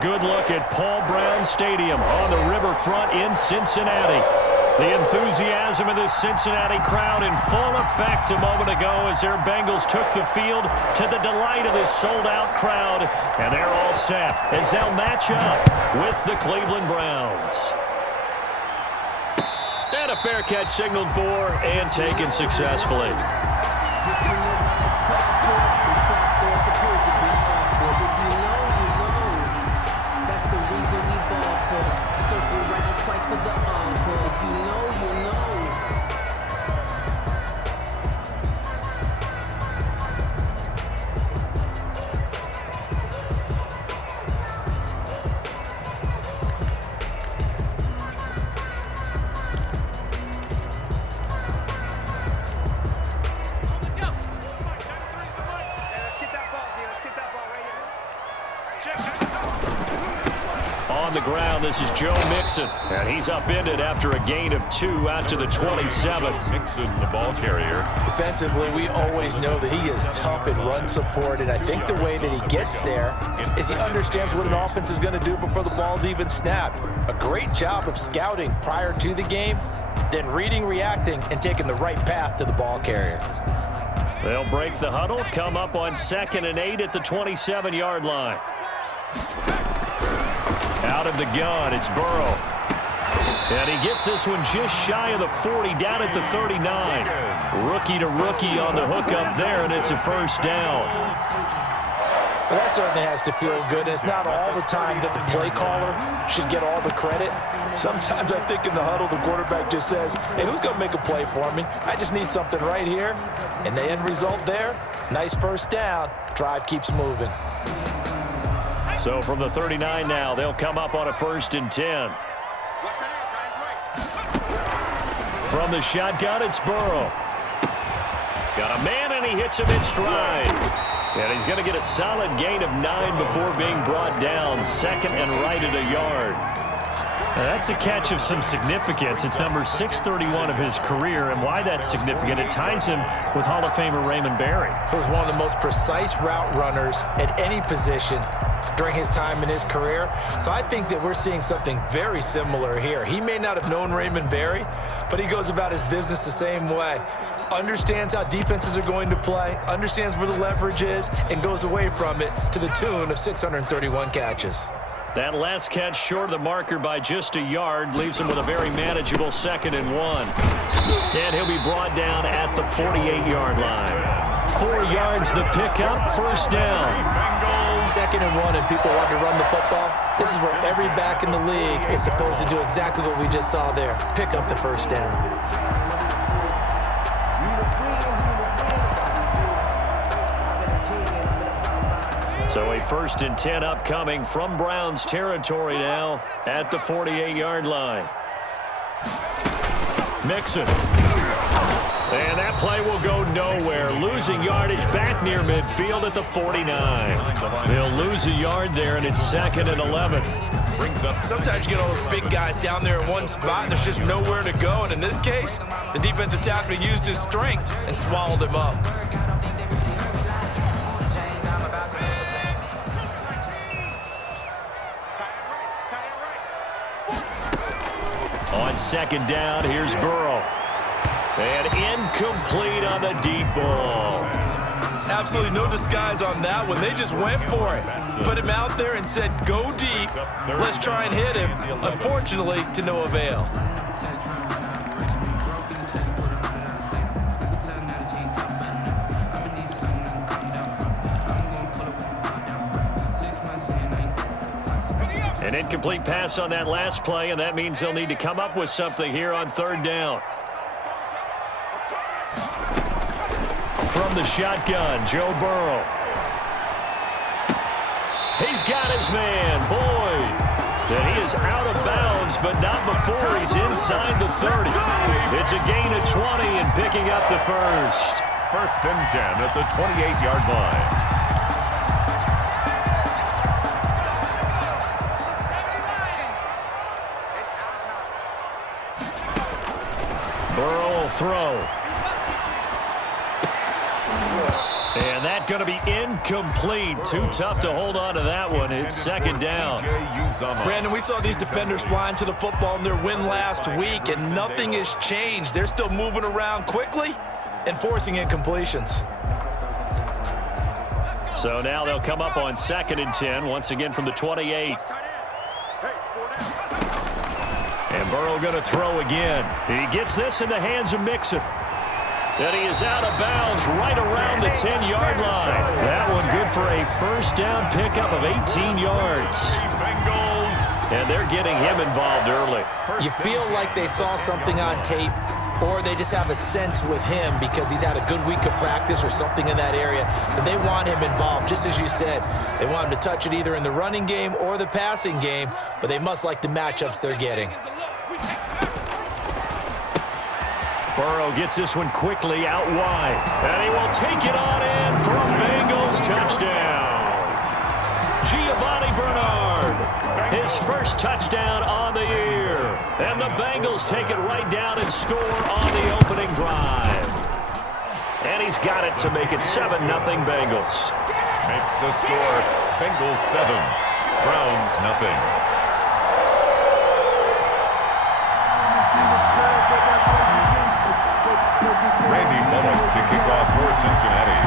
Good look at Paul Brown Stadium on the riverfront in Cincinnati. The enthusiasm of this Cincinnati crowd in full effect a moment ago as their Bengals took the field to the delight of this sold-out crowd. And they're all set as they'll match up with the Cleveland Browns. And a fair catch signaled for and taken successfully. On the ground, this is Joe Mixon, and he's upended after a gain of 2 out to the 27. Mixon, the ball carrier. Defensively, we always know that he is tough in run support, and I think the way that he gets there is he understands what an offense is going to do before the ball's even snapped. A great job of scouting prior to the game, then reading, reacting, and taking the right path to the ball carrier. They'll break the huddle, come up on 2nd and 8 at the 27-yard line. Out of the gun, it's Burrow. And he gets this one just shy of the 40, down at the 39. Rookie to rookie on the hook up there, and it's a first down. Well, that certainly has to feel good, and it's not all the time that the play caller should get all the credit. Sometimes I think in the huddle, the quarterback just says, hey, who's going to make a play for me? I just need something right here. And the end result there, nice first down. Drive keeps moving. So from the 39 now, they'll come up on a 1st and 10. From the shotgun, it's Burrow. Got a man, and he hits him in stride. And he's going to get a solid gain of 9 before being brought down. 2nd and right at a yard. Now that's a catch of some significance. It's number 631 of his career, and why that's significant, it ties him with Hall of Famer Raymond Berry. He was one of the most precise route runners at any position during his time in his career. So I think that we're seeing something very similar here. He may not have known Raymond Berry, but he goes about his business the same way. Understands how defenses are going to play, understands where the leverage is, and goes away from it to the tune of 631 catches. That last catch short of the marker by just a yard leaves him with a very manageable 2nd and 1. And he'll be brought down at the 48-yard line. 4 yards the pickup, first down. 2nd and 1, and people want to run the football. This is where every back in the league is supposed to do exactly what we just saw there. Pick up the first down. So a 1st and 10 upcoming from Browns territory now at the 48-yard line. Mixon. And that play will go nowhere. Losing yardage back near midfield at the 49. They'll lose a yard there, and it's 2nd and 11. Sometimes you get all those big guys down there in one spot, and there's just nowhere to go. And in this case, the defensive tackle used his strength and swallowed him up. On 2nd down, here's Burrow. And incomplete on the deep ball. Absolutely no disguise on that one. They just went for it. Put him out there and said, go deep. Let's try and hit him. Unfortunately, to no avail. An incomplete pass on that last play, and that means they'll need to come up with something here on 3rd down. From the shotgun, Joe Burrow. He's got his man, Boyd. And he is out of bounds, but not before he's inside the 30. It's a gain of 20 and picking up the first. 1st and 10 at the 28-yard line. Burrow will throw. And that going to be incomplete. Too tough to hold on to that one. It's second down. Brandon, we saw these defenders flying to the football in their win last week, and nothing has changed. They're still moving around quickly and forcing incompletions. So now they'll come up on 2nd and 10, once again from the 28. And Burrow going to throw again. He gets this in the hands of Mixon. And he is out of bounds right around the 10-yard line. That one good for a first down pickup of 18 yards. And they're getting him involved early. You feel like they saw something on tape, or they just have a sense with him because he's had a good week of practice or something in that area that they want him involved. Just as you said, they want him to touch it either in the running game or the passing game, but they must like the matchups they're getting. Burrow gets this one quickly out wide, and he will take it on in for a Bengals touchdown. Giovanni Bernard, his first touchdown on the year. And the Bengals take it right down and score on the opening drive. And he's got it to make it 7-0 Bengals. Makes the score Bengals 7, Browns nothing. To kick off for Cincinnati.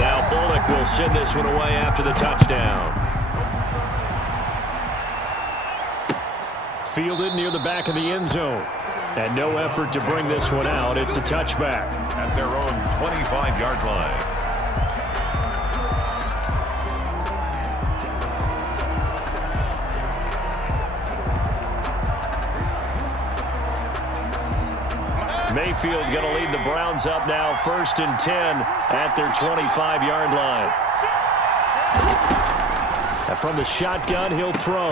Now Bullock will send this one away after the touchdown. Fielded near the back of the end zone. And no effort to bring this one out. It's a touchback. At their own 25-yard line. Mayfield going to lead the Browns up now, 1st and 10 at their 25-yard line. And from the shotgun, he'll throw.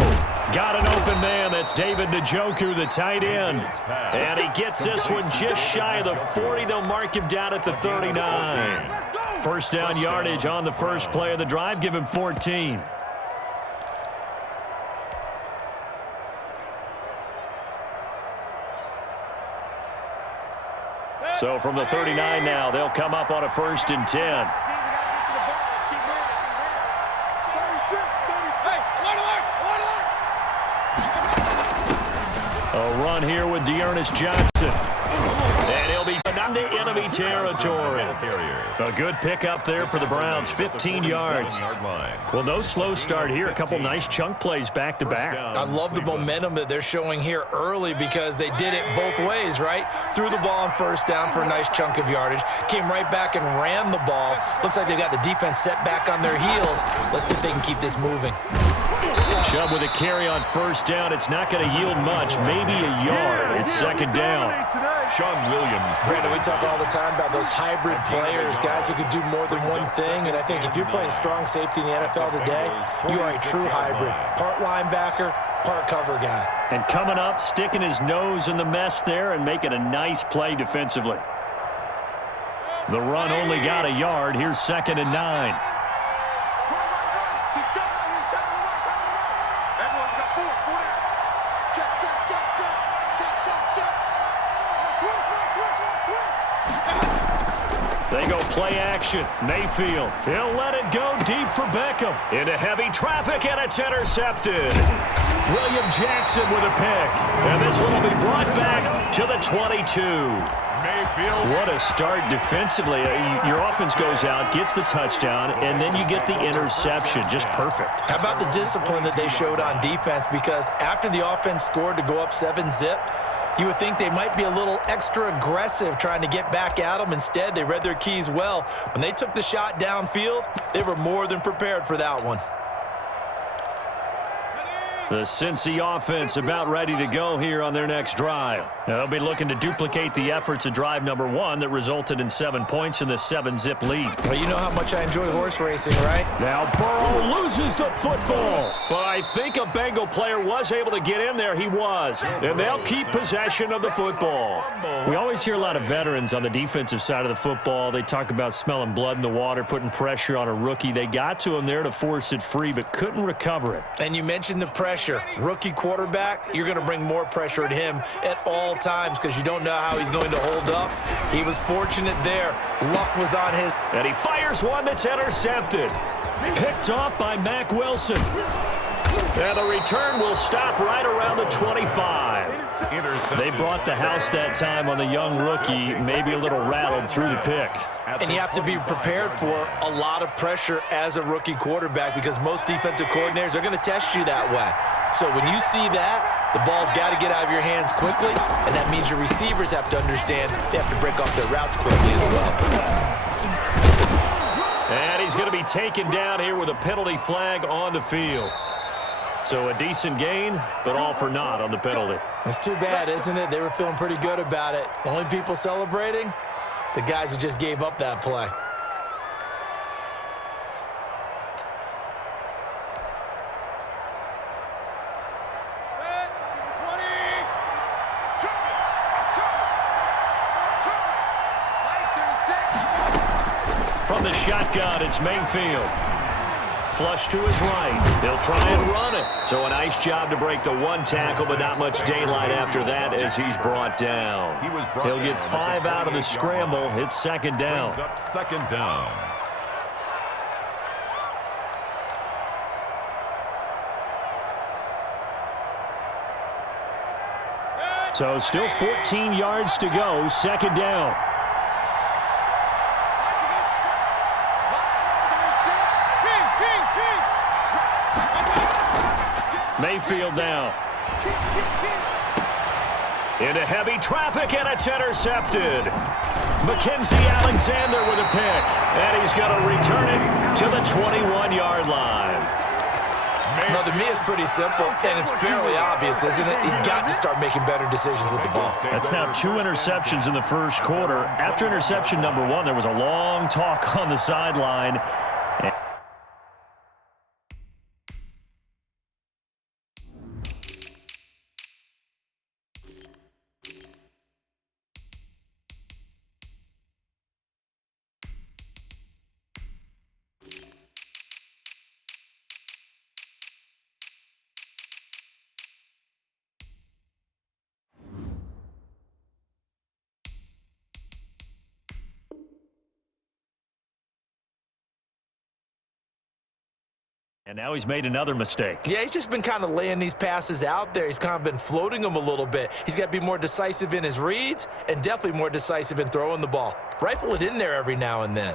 Got an open man. That's David Njoku, the tight end. And he gets this one just shy of the 40. They'll mark him down at the 39. First down yardage on the first play of the drive. Give him 14. So from the 39 now, they'll come up on a 1st and 10. A run here with Dearness Johnson. And he'll be into enemy territory. A good pickup there for the Browns, 15 yards. Well, no slow start here. A couple nice chunk plays back-to-back. I love the momentum that they're showing here early because they did it both ways, right? Threw the ball on 1st down for a nice chunk of yardage. Came right back and ran the ball. Looks like they've got the defense set back on their heels. Let's see if they can keep this moving. Chubb with a carry on 1st down. It's not going to yield much, maybe a yard. It's 2nd down. Sean Williams. Brandon, we talk all the time about those hybrid players, guys who can do more than one thing. And I think if you're playing strong safety in the NFL today, you are a true hybrid. Part linebacker, part cover guy. And coming up, sticking his nose in the mess there and making a nice play defensively. The run only got a yard. Here's 2nd and 9. They go play action. Mayfield. He'll let it go deep for Beckham. Into heavy traffic, and it's intercepted. William Jackson with a pick. And this one will be brought back to the 22. Mayfield. What a start defensively. Your offense goes out, gets the touchdown, and then you get the interception. Just perfect. How about the discipline that they showed on defense? Because after the offense scored to go up 7-zip, you would think they might be a little extra aggressive trying to get back at them. Instead, they read their keys well. When they took the shot downfield, they were more than prepared for that one. The Cincy offense about ready to go here on their next drive. Now, they'll be looking to duplicate the efforts of drive number 1 that resulted in 7 points in the 7-zip lead. Well, you know how much I enjoy horse racing, right? Now Burrow loses the football. But I think a Bengal player was able to get in there. He was. And they'll keep possession of the football. We always hear a lot of veterans on the defensive side of the football. They talk about smelling blood in the water, putting pressure on a rookie. They got to him there to force it free, but couldn't recover it. And you mentioned the pressure. Rookie quarterback, you're going to bring more pressure at him at all times because you don't know how he's going to hold up. He was fortunate there. Luck was on his. And he fires one that's intercepted. Picked off by Mack Wilson. And the return will stop right around the 25. They brought the house that time on the young rookie, maybe a little rattled through the pick. And you have to be prepared for a lot of pressure as a rookie quarterback because most defensive coordinators are going to test you that way. So when you see that, the ball's got to get out of your hands quickly, and that means your receivers have to understand they have to break off their routes quickly as well. And he's going to be taken down here with a penalty flag on the field. So a decent gain, but all for naught on the penalty. It's too bad, isn't it? They were feeling pretty good about it. The only people celebrating, the guys who just gave up that play. From the shotgun, it's Mayfield. Flush to his right. He'll try and run it. So a nice job to break the one tackle, but not much daylight after that as he's brought down. He'll get 5 out of the scramble. It's second down. Up second down. So still 14 yards to go. Second down. Mayfield now. Into heavy traffic, and it's intercepted. Mackenzie Alexander with a pick. And he's going to return it to the 21-yard line. No, to me, it's pretty simple, and it's fairly obvious, isn't it? He's got to start making better decisions with the ball. That's now 2 interceptions in the first quarter. After interception number 1, there was a long talk on the sideline. And now he's made another mistake. Yeah, he's just been kind of laying these passes out there. He's kind of been floating them a little bit. He's got to be more decisive in his reads and definitely more decisive in throwing the ball. Rifle it in there every now and then.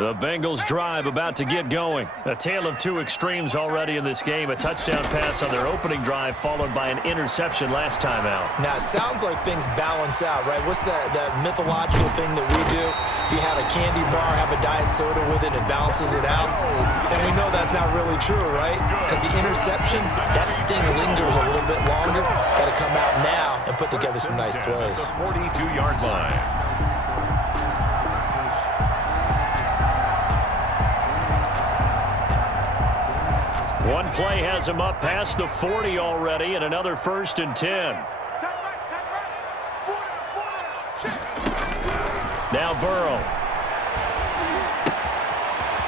The Bengals drive about to get going. A tale of 2 extremes already in this game. A touchdown pass on their opening drive followed by an interception last time out. Now, it sounds like things balance out, right? What's that mythological thing that we do? If you have a candy bar, have a diet soda with it, it balances it out. And we know that's not really true, right? Because the interception, that sting lingers a little bit longer. Got to come out now and put together some nice plays. At the 42-yard line. One play has him up past the 40 already, and another 1st and 10. Now Burrow.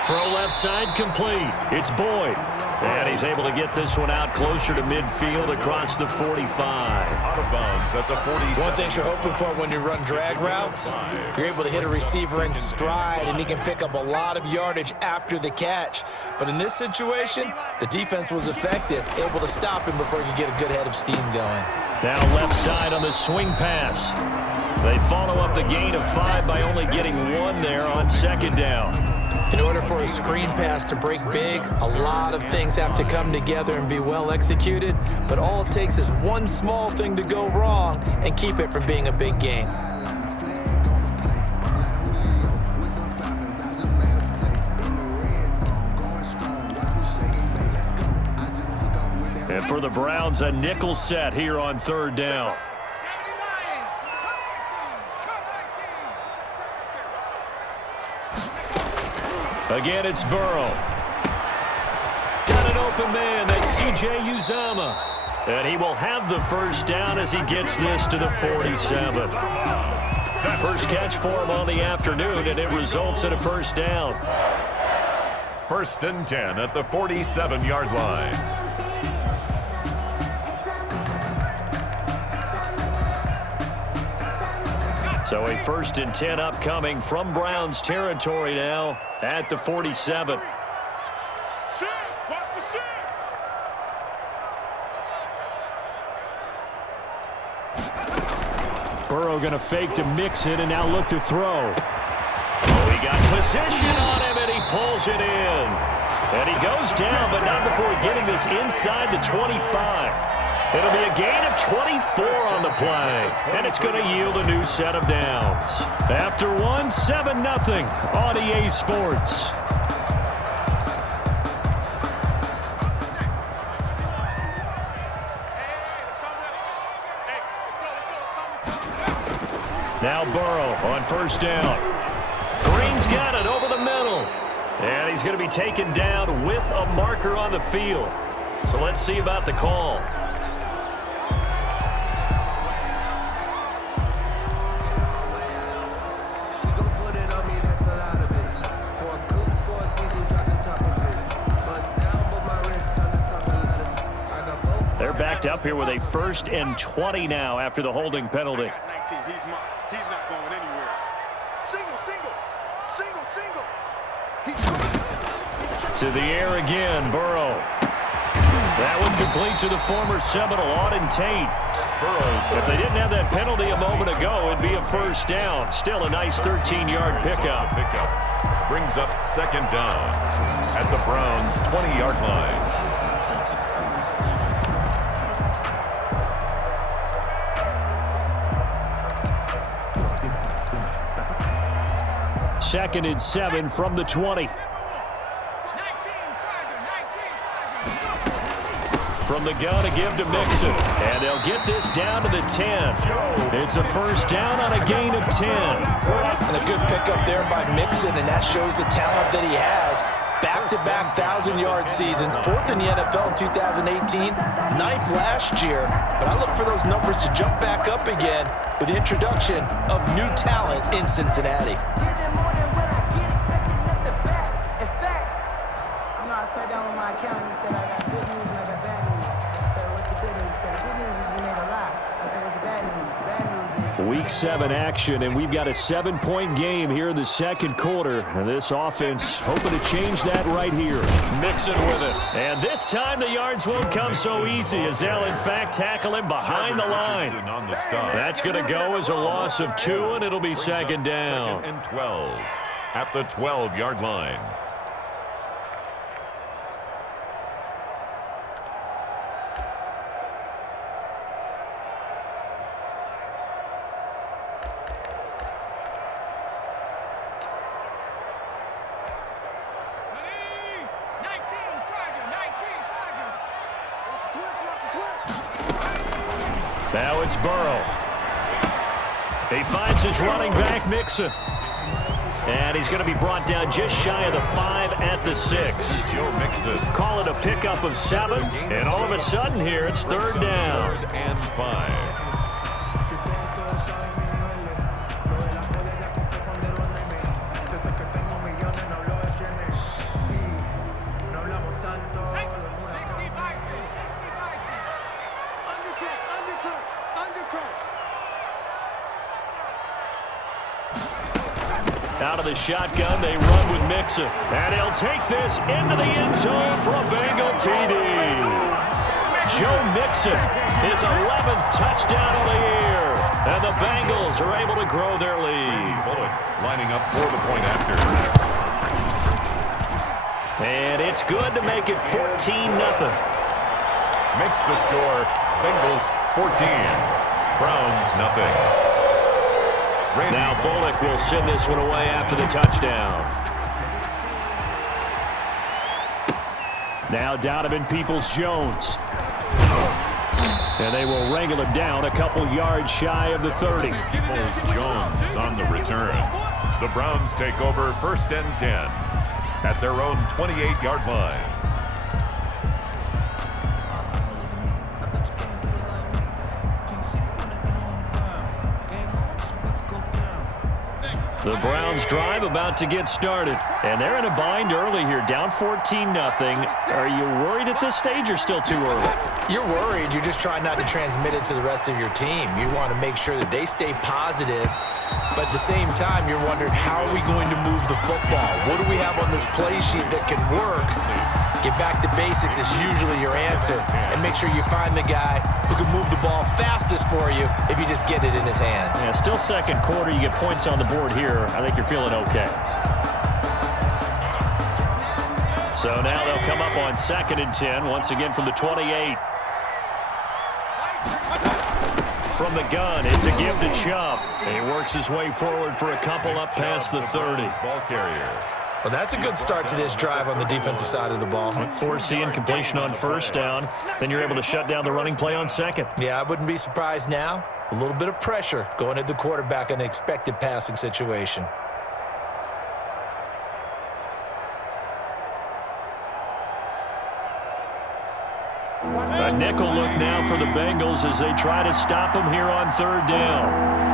Throw left side complete. It's Boyd. And he's able to get this one out closer to midfield across the 45. Out of bounds at the 47. One thing you're hoping for when you run drag routes, you're able to hit a receiver in stride, and he can pick up a lot of yardage after the catch. But in this situation, the defense was effective, able to stop him before he could get a good head of steam going. Now left side on the swing pass. They follow up the gain of 5 by only getting 1 there on second down. In order for a screen pass to break big, a lot of things have to come together and be well executed, but all it takes is one small thing to go wrong and keep it from being a big gain. And for the Browns, a nickel set here on 3rd down. Again, it's Burrow. Got an open man. That's C.J. Uzomah. And he will have the 1st down as he gets this to the 47. First catch for him on the afternoon, and it results in a 1st down. First and 10 at the 47-yard line. So a first and 10 upcoming from Browns territory now at the 47. Burrow going to fake to mix it and now look to throw. Oh, he got position on him and he pulls it in. And he goes down, but not before getting this inside the 25. It'll be a gain of 24 on the play, and it's going to yield a new set of downs. After one, 7-0 on EA Sports. Now Burrow on first down. Green's got it over the middle. And he's going to be taken down with a marker on the field. So let's see about the call. They're backed up here with a 1st and 20 now after the holding penalty. He's not going anywhere. Single. To the air again, Burrow. That one complete to the former Seminole, Auden Tate. If they didn't have that penalty a moment ago, it'd be a first down. Still a nice 13-yard pickup. Brings up second down at the Browns' 20-yard line. Second and 7 from the 20. From the gun to give to Mixon. And they'll get this down to the 10. It's a first down on a gain of 10. And a good pickup there by Mixon, and that shows the talent that he has. Back-to-back 1,000-yard seasons, 4th in the NFL in 2018, 9th last year. But I look for those numbers to jump back up again with the introduction of new talent in Cincinnati. Week 7 action, and we've got a 7-point game here in the second quarter. And this offense hoping to change that right here. Mixon with it. And this time the yards won't come so easy as they'll, in fact, tackle him behind the line. That's going to go as a loss of 2, and it'll be second down. Second and 12 at the 12-yard line. Now it's Burrow. He finds his running back, Mixon. And he's going to be brought down just shy of the 5 at the 6. Joe Mixon. Call it a pickup of 7, and all of a sudden here it's third down. 3rd and 5. Out of the shotgun, they run with Mixon. And he'll take this into the end zone for a Bengal TD. Joe Mixon, his 11th touchdown of the year. And the Bengals are able to grow their lead. Bullock lining up for the point after. And it's good to make it 14-0. Makes the score Bengals 14, Browns nothing. Now Bullock will send this one away after the touchdown. Now Donovan Peoples-Jones. And they will wrangle him down a couple yards shy of the 30. Peoples-Jones on the return. The Browns take over 1st and 10 at their own 28-yard line. The Browns drive about to get started. And they're in a bind early here, down 14-0. Are you worried at this stage or still too early? You're worried. You're just trying not to transmit it to the rest of your team. You want to make sure that they stay positive. But at the same time, you're wondering, how are we going to move the football? What do we have on this play sheet that can work? Get back to basics is usually your answer. And make sure you find the guy who can move the ball fastest for you if you just get it in his hands. Yeah, still second quarter. You get points on the board here. I think you're feeling okay. So now they'll come up on 2nd and 10, once again from the 28. From the gun, it's a give to Chubb. And he works his way forward for a couple up past the 30. Ball carrier. Well, that's a good start to this drive on the defensive side of the ball. Foreseeing completion on first down. Then you're able to shut down the running play on second. Yeah, I wouldn't be surprised now. A little bit of pressure going at the quarterback in an expected passing situation. A nickel look now for the Bengals as they try to stop them here on 3rd down.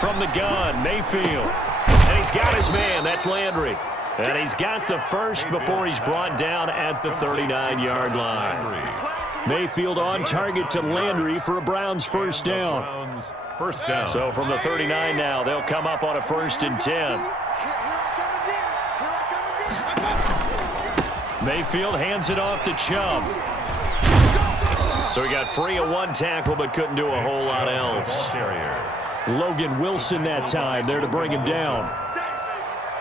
From the gun, Mayfield. And he's got his man. That's Landry. And he's got the first before he's brought down at the 39-yard line. Mayfield on target to Landry for a Browns first down. So from the 39 now, they'll come up on a 1st and 10. Mayfield hands it off to Chubb. So he got free of one tackle but couldn't do a whole lot else. Logan Wilson that time there to bring him down.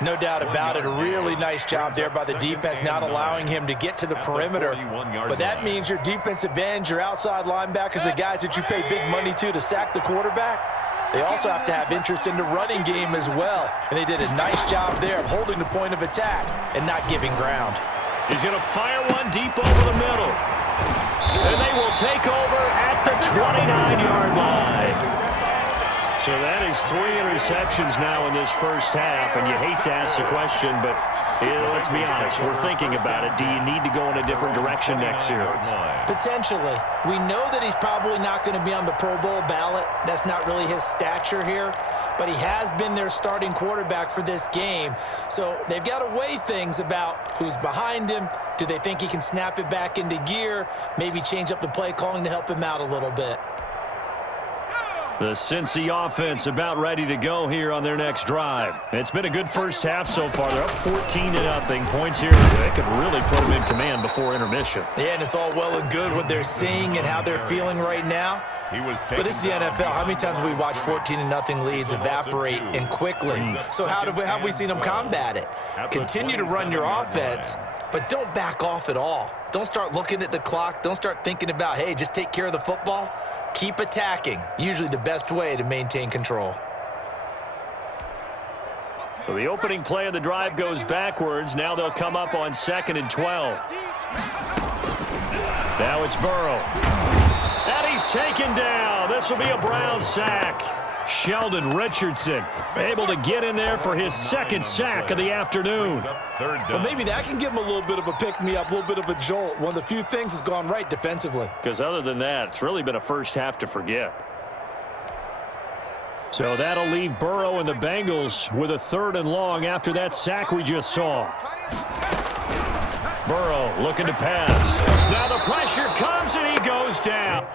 No doubt about it. A really nice job there by the defense, not allowing him to get to the perimeter. But that means your defensive ends, your outside linebackers, the guys that you pay big money to sack the quarterback, they also have to have interest in the running game as well. And they did a nice job there of holding the point of attack and not giving ground. He's going to fire one deep over the middle. And they will take over at the 29-yard line. So that is 3 interceptions now in this first half, and you hate to ask the question, but let's be honest, we're thinking about it. Do you need to go in a different direction next series? Potentially. We know that he's probably not going to be on the Pro Bowl ballot. That's not really his stature here, but he has been their starting quarterback for this game. So they've got to weigh things about who's behind him. Do they think he can snap it back into gear? Maybe change up the play calling to help him out a little bit. The Cincy offense about ready to go here on their next drive. It's been a good first half so far. They're up 14-0. Points here. They could really put them in command before intermission. Yeah, and it's all well and good what they're seeing and how they're feeling right now. But it's the NFL. How many times have we watched 14-0 leads evaporate and quickly? So how have we seen them combat it? Continue to run your offense, but don't back off at all. Don't start looking at the clock. Don't start thinking about, hey, just take care of the football. Keep attacking. Usually the best way to maintain control. So the opening play of the drive goes backwards. Now they'll come up on 2nd and 12. Now it's Burrow. And he's taken down. This will be a Brown sack. Sheldon Richardson able to get in there for his 2nd sack of the afternoon. Well, maybe that can give him a little bit of a pick-me-up, a little bit of a jolt. One of the few things that's gone right defensively. Because other than that, it's really been a first half to forget. So that'll leave Burrow and the Bengals with a 3rd and long after that sack we just saw. Burrow looking to pass. Now the pressure comes and he goes down.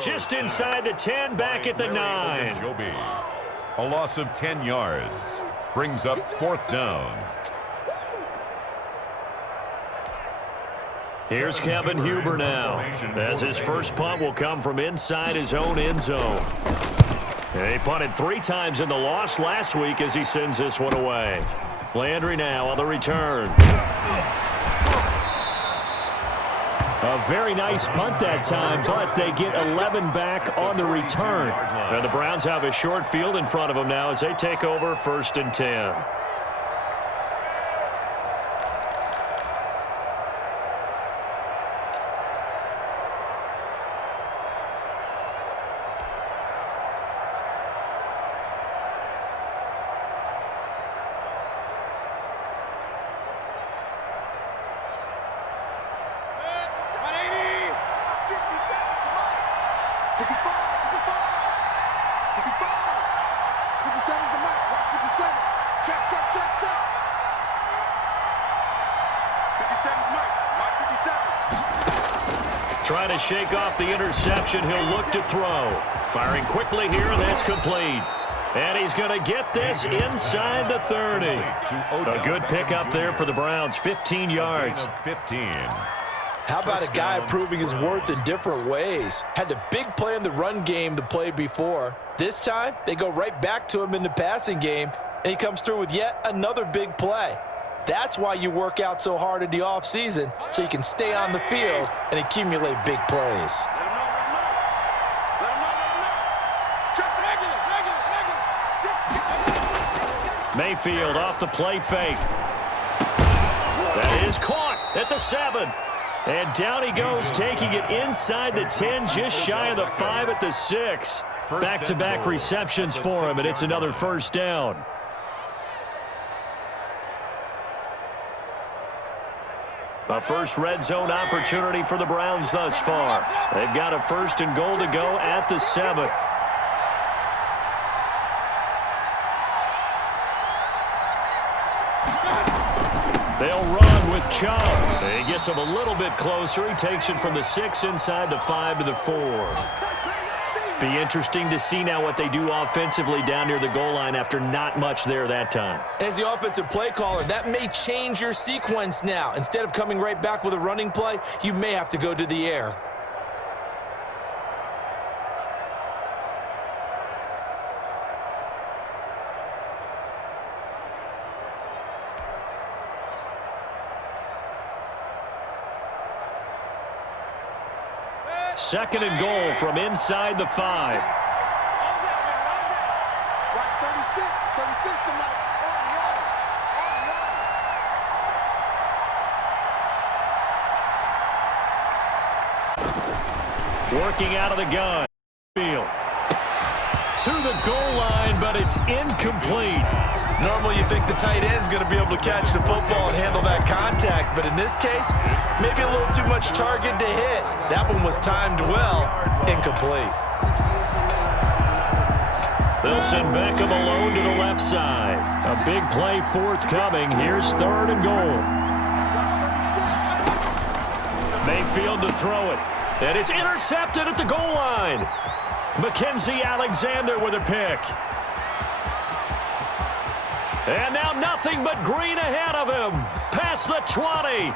Just inside the 10, back at the 9. A loss of 10 yards. Brings up 4th down. Here's Kevin Huber now, as his first punt will come from inside his own end zone. And he punted 3 times in the loss last week as he sends this one away. Landry now on the return. A very nice punt that time, but they get 11 back on the return. And the Browns have a short field in front of them now as they take over 1st and 10. Trying to shake off the interception. He'll look to throw. Firing quickly here. That's complete. And he's going to get this inside the 30. A good pickup there for the Browns. 15 yards. 15. How about a guy proving his worth in different ways? Had a big play in the run game the play before. This time, they go right back to him in the passing game, and he comes through with yet another big play. That's why you work out so hard in the offseason, so you can stay on the field and accumulate big plays. Mayfield off the play fake. That is caught at the 7. And down he goes, taking it inside the 10, just shy of the 5 at the 6. Back-to-back receptions for him, and it's another 1st down. A first red zone opportunity for the Browns thus far. They've got a 1st and goal to go at the 7. They'll run with Chubb. He gets him a little bit closer. He takes it from the 6 inside the 5 to the 4. Be interesting to see now what they do offensively down near the goal line after not much there that time. As the offensive play caller, that may change your sequence now. Instead of coming right back with a running play, you may have to go to the air. Second and goal from inside the 5. Working out of the gun. Field. To the goal line, but it's incomplete. Normally you think the tight end's going to be able to catch the football and handle that contact, but in this case, maybe a little too much target to hit. That one was timed well, incomplete. They'll send Beckham alone to the left side. A big play forthcoming. Here's 3rd and goal. Mayfield to throw it. And it's intercepted at the goal line. Mackenzie Alexander with a pick. And now nothing but green ahead of him. Past the 20.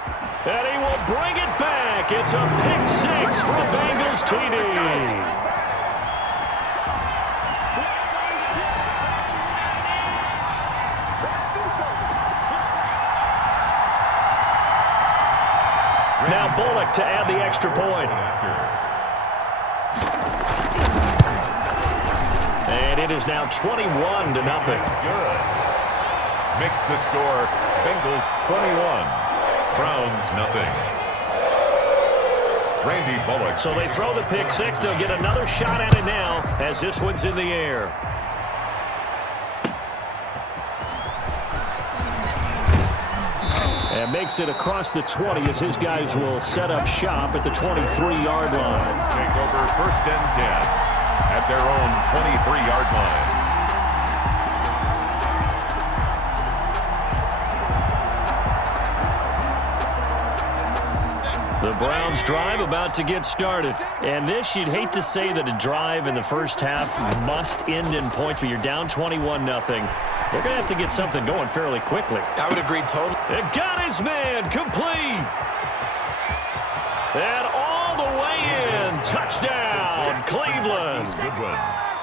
And he will bring it back. It's a pick 6 for a Bengals TD. Now Bullock to add the extra point. And it is now 21-0. Makes the score Bengals 21, Browns nothing. Randy Bullock. So they throw the pick 6. They'll get another shot at it now as this one's in the air. And makes it across the 20 as his guys will set up shop at the 23-yard line. Take over 1st and 10 at their own 23-yard line. The Browns drive about to get started. And this, you'd hate to say that a drive in the first half must end in points, but you're down 21-0. They're going to have to get something going fairly quickly. I would agree totally. And got his man complete. And all the way in. Touchdown, Cleveland.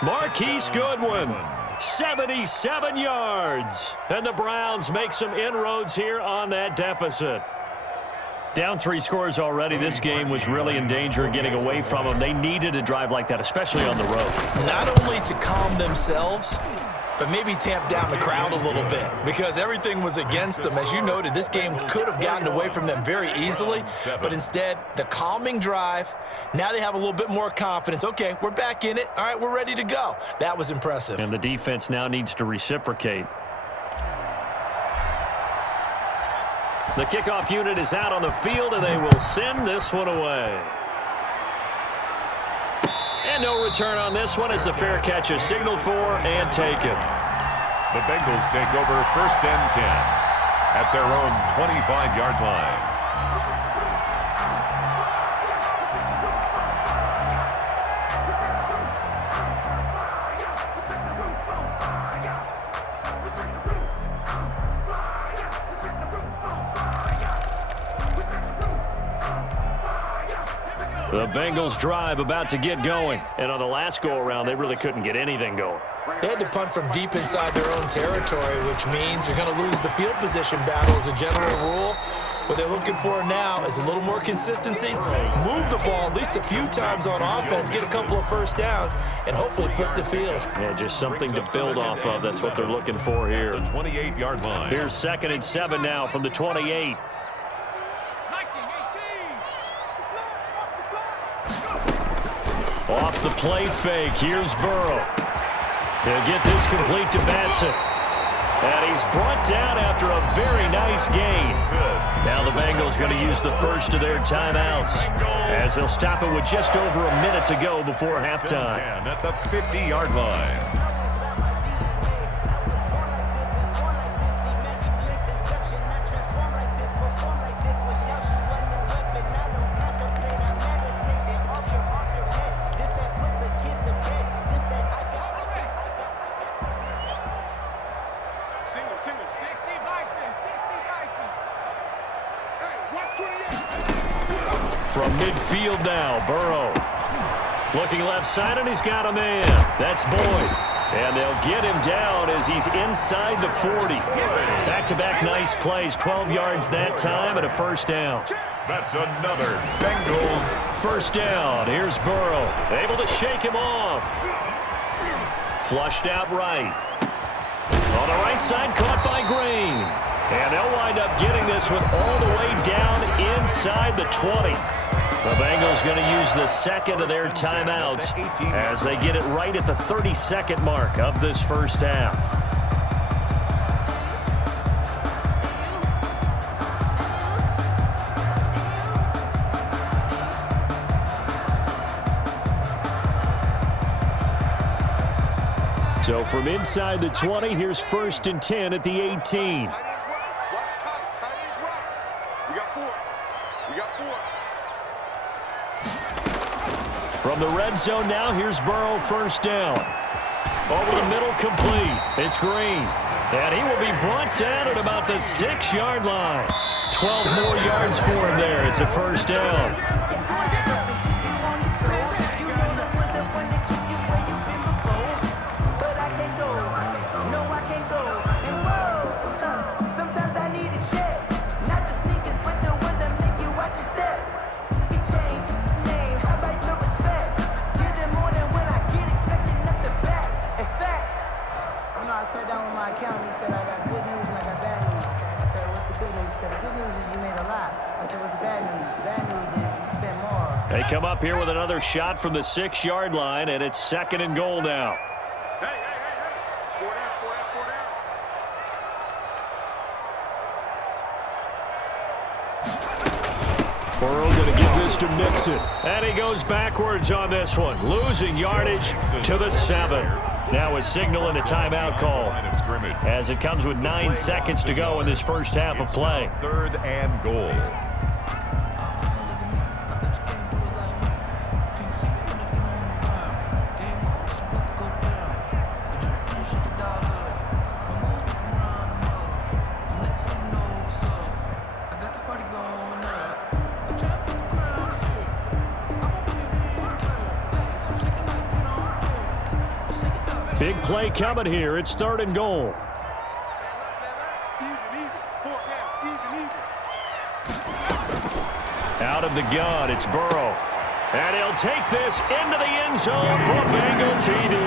Marquise Goodwin. 77 yards. And the Browns make some inroads here on that deficit. Down 3 scores already. This game was really in danger of getting away from them. They needed a drive like that, especially on the road. Not only to calm themselves, but maybe tamp down the crowd a little bit because everything was against them. As you noted, this game could have gotten away from them very easily, but instead, the calming drive, now they have a little bit more confidence. Okay, we're back in it. All right, we're ready to go. That was impressive. And the defense now needs to reciprocate. The kickoff unit is out on the field, and they will send this one away. And no return on this one as the fair catch is signaled for and taken. The Bengals take over 1st and 10 at their own 25-yard line. The Bengals drive about to get going. And on the last go-around, they really couldn't get anything going. They had to punt from deep inside their own territory, which means you're going to lose the field position battle as a general rule. What they're looking for now is a little more consistency, move the ball at least a few times on offense, get a couple of first downs, and hopefully flip the field. Yeah, just something to build off of. That's what they're looking for here. The 28-yard line. Here's 2nd and 7 now from the 28. Off the play fake, here's Burrow. He'll get this complete to Batson. And he's brought down after a very nice gain. Now the Bengals going to use the first of their timeouts as they'll stop it with just over a minute to go before halftime. At the 50-yard line. From midfield now, Burrow. Looking left side, and he's got a man. That's Boyd. And they'll get him down as he's inside the 40. Back-to-back nice plays, 12 yards that time and a first down. That's another Bengals. First down, here's Burrow. Able to shake him off. Flushed out right. On the right side, caught by Green. And they'll wind up getting this one all the way down inside the 20. The Bengals going to use the second of their timeouts as they get it right at the 32nd mark of this first half. So from inside the 20, here's 1st and 10 at the 18. From the red zone now, here's Burrow, first down. Over the middle, complete. It's Green. And he will be brought down at about the 6-yard line. 12 more yards for him there. It's a first down. They come up here with another shot from the 6-yard line, and it's 2nd and goal now. Hey. 4 down. Burrow going to give this to Mixon. And he goes backwards on this one, losing yardage to the 7. Now a signal and a timeout call as it comes with 9 seconds to go in this first half of play. 3rd and goal. Big play coming here. It's 3rd and goal. Out of the gun, it's Burrow. And he'll take this into the end zone for a Bengal TD.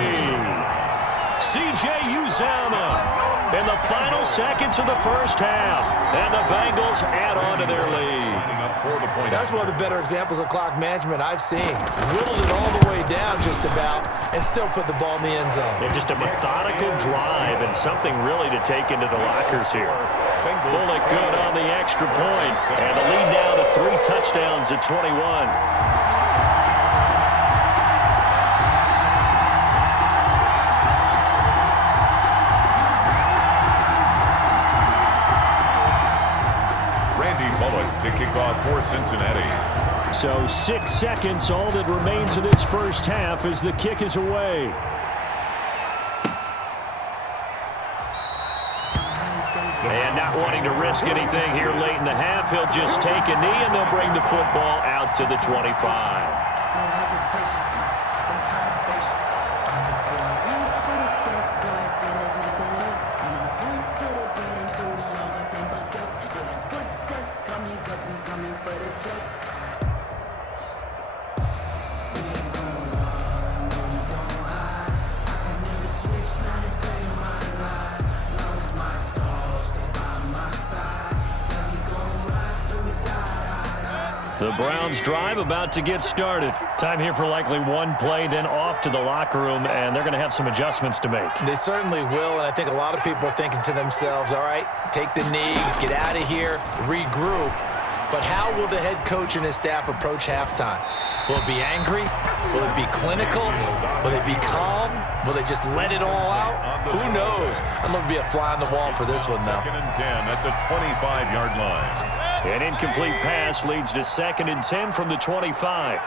C.J. Uzomah in the final seconds of the first half. And the Bengals add on to their lead. That's one of the better examples of clock management I've seen. Whittled it all the way down just about and still put the ball in the end zone. And just a methodical drive and something really to take into the lockers here. Bullock good on the extra point. And the lead now to 3 touchdowns at 21. To kick off for Cincinnati. So 6 seconds, all that remains of this first half as the kick is away. And not wanting to risk anything here late in the half, he'll just take a knee and they'll bring the football out to the 25. The Browns drive about to get started. Time here for likely one play, then off to the locker room, and they're going to have some adjustments to make. They certainly will, and I think a lot of people are thinking to themselves, all right, take the knee, get out of here, regroup. But how will the head coach and his staff approach halftime? Will it be angry? Will it be clinical? Will it be calm? Will they just let it all out? Who knows? I'd love to be a fly on the wall for this one, though. 2nd and 10 at the 25-yard line. An incomplete pass leads to 2nd and 10 from the 25.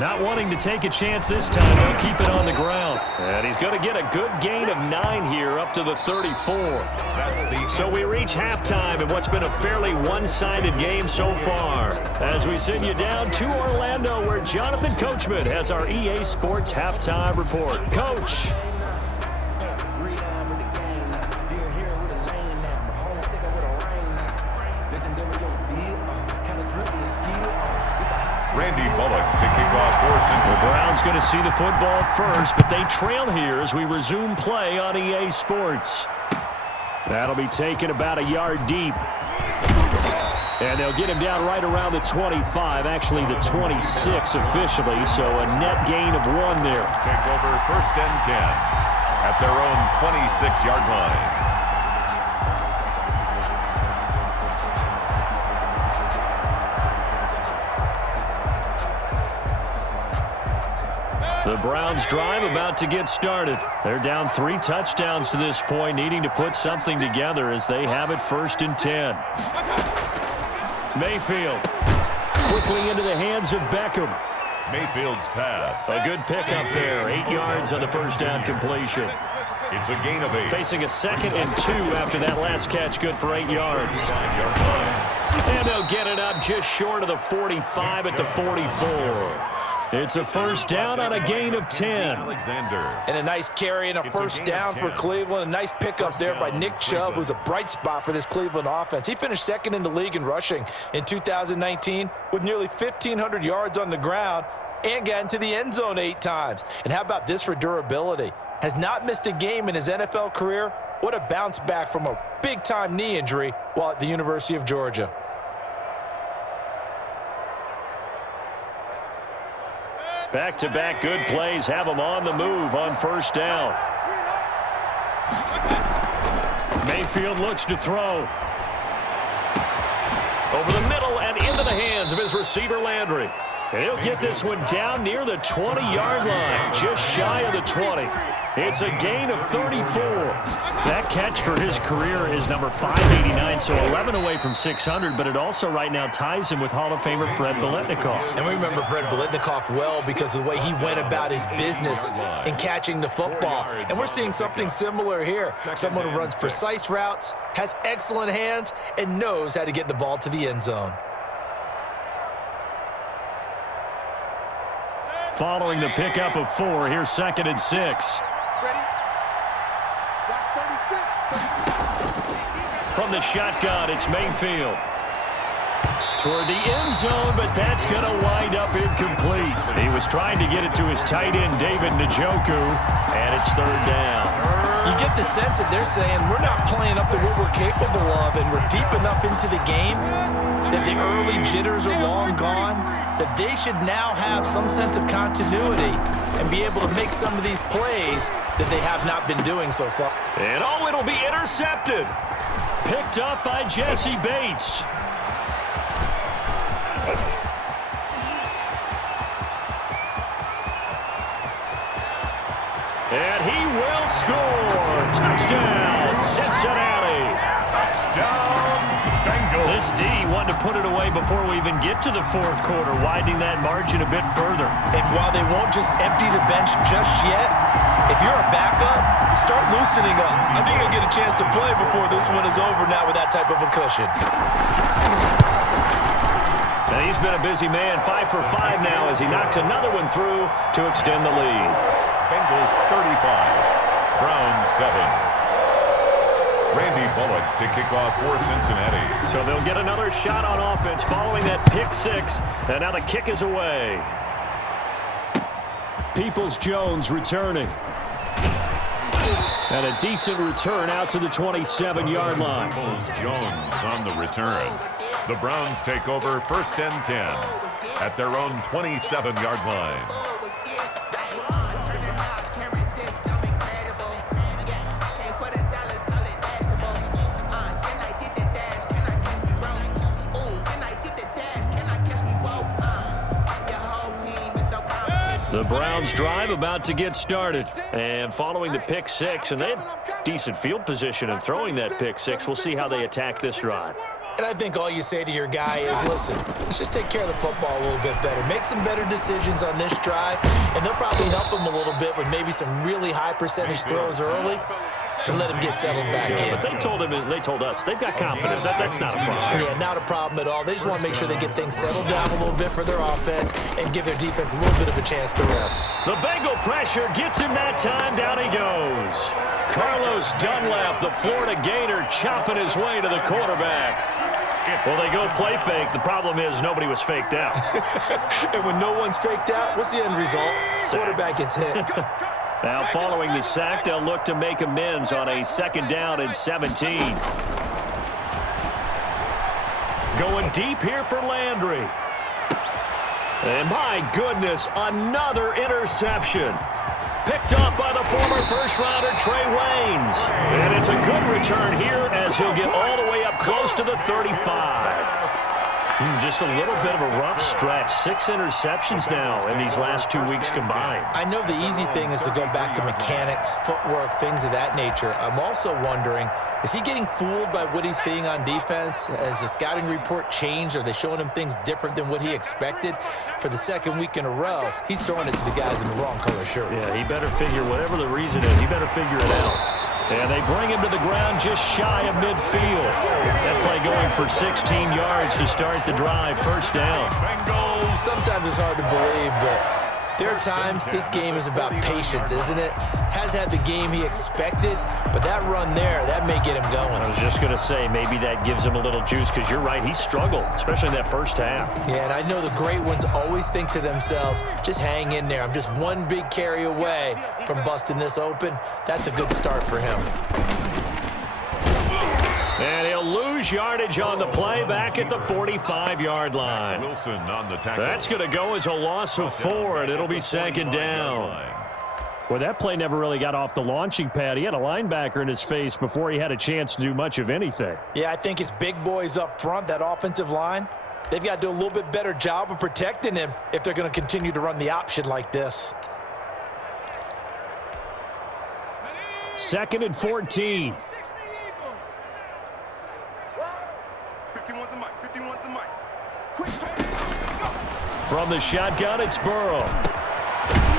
Not wanting to take a chance this time, they'll keep it on the ground. And he's going to get a good gain of 9 here up to the 34. So we reach halftime in what's been a fairly one-sided game so far. As we send you down to Orlando, where Jonathan Coachman has our EA Sports halftime report. Coach. The Browns going to see the football first, but they trail here as we resume play on EA Sports. That'll be taken about a yard deep. And they'll get him down right around the 25, actually the 26 officially, so a net gain of 1 there. Take over 1st and 10 at their own 26-yard line. The Browns drive about to get started. They're down 3 touchdowns to this point, needing to put something together as they have it 1st and 10. Mayfield quickly into the hands of Beckham. Mayfield's pass. A good pickup there, 8 yards on the first down completion. It's a gain of 8. Facing a 2nd and 2 after that last catch, good for 8 yards. 5-yard line. And they'll get it up just short of the 45 at the 44. It's a first down on a gain of 10. And a nice carry and a first down for Cleveland. A nice pickup there by Nick Chubb, who's a bright spot for this Cleveland offense. He finished 2nd in the league in rushing in 2019 with nearly 1,500 yards on the ground and got into the end zone 8 times. And how about this for durability? Has not missed a game in his NFL career. What a bounce back from a big-time knee injury while at the University of Georgia. Back-to-back good plays have them on the move on first down. Mayfield looks to throw. Over the middle and into the hands of his receiver, Landry. And he'll get this one down near the 20-yard line, just shy of the 20. It's a gain of 34. That catch for his career is number 589, so 11 away from 600, but it also right now ties him with Hall of Famer Fred Biletnikoff. And we remember Fred Biletnikoff well because of the way he went about his business in catching the football. And we're seeing something similar here. Someone who runs precise routes, has excellent hands, and knows how to get the ball to the end zone. following the pickup of 4. Here's 2nd and 6. Ready? Watch 36. From the shotgun, it's Mayfield. Toward the end zone, but that's going to wind up incomplete. He was trying to get it to his tight end, David Njoku, and it's 3rd down. You get the sense that they're saying we're not playing up to what we're capable of, and we're deep enough into the game that the early jitters are long gone, that they should now have some sense of continuity and be able to make some of these plays that they have not been doing so far. And it'll be intercepted. Picked up by Jesse Bates. And he will score. Touchdown, Cincinnati. Touchdown, Bengals. This D wanted to put it away before we even get to the 4th quarter, widening that margin a bit further. And while they won't just empty the bench just yet, if you're a backup, start loosening up. I think you'll get a chance to play before this one is over now with that type of a cushion. And he's been a busy man, 5 for 5 now as he knocks another one through to extend the lead. Bengals 35, Browns 7. Randy Bullock to kick off for Cincinnati. So they'll get another shot on offense following that pick 6. And now the kick is away. Peoples-Jones returning. And a decent return out to the 27-yard line. Peoples-Jones on the return. The Browns take over 1st and 10 at their own 27-yard line. The Browns drive about to get started. And following the pick 6, and they have decent field position in throwing that pick 6. We'll see how they attack this drive. And I think all you say to your guy is, listen, let's just take care of the football a little bit better. Make some better decisions on this drive, and they'll probably help him a little bit with maybe some really high percentage throws early to let him get settled back in. But they told us they've got confidence. That's not a problem. Yeah, not a problem at all. They just want to make sure they get things settled down a little bit for their offense and give their defense a little bit of a chance to rest. The Bengal pressure gets him that time. Down he goes. Carlos Dunlap, the Florida Gator, chopping his way to the quarterback. Well, they go play fake. The problem is nobody was faked out. And when no one's faked out, what's the end result? Quarterback gets hit. Now, following the sack, they'll look to make amends on a 2nd down and 17. Going deep here for Landry. And my goodness, another interception. Picked up by the former first-rounder Trey Waynes. And it's a good return here as he'll get all the way up close to the 35. Just a little bit of a rough stretch. 6 interceptions now in these last 2 weeks combined. I know the easy thing is to go back to mechanics, footwork, things of that nature. I'm also wondering, is he getting fooled by what he's seeing on defense? Has the scouting report changed? Are they showing him things different than what he expected? For the 2nd week in a row, he's throwing it to the guys in the wrong color shirts. Yeah, he better figure, whatever the reason is, he better figure it out. And they bring him to the ground just shy of midfield. That play going for 16 yards to start the drive. 1st down. Sometimes it's hard to believe, but there are times this game is about patience, isn't it? Has had the game he expected, but that run there, that may get him going. I was just going to say, maybe that gives him a little juice, because you're right, he struggled, especially in that 1st half. Yeah, and I know the great ones always think to themselves, just hang in there. I'm just one big carry away from busting this open. That's a good start for him. And he'll lose yardage on the play back at the 45-yard line. Wilson on the tackle. That's going to go as a loss of 4, and it'll be 2nd down. Well, that play never really got off the launching pad. He had a linebacker in his face before he had a chance to do much of anything. Yeah, I think it's big boys up front, that offensive line. They've got to do a little bit better job of protecting him if they're going to continue to run the option like this. 2nd and 14. 51's the mic. 51's the mic. Quick turn. From the shotgun, it's Burrow.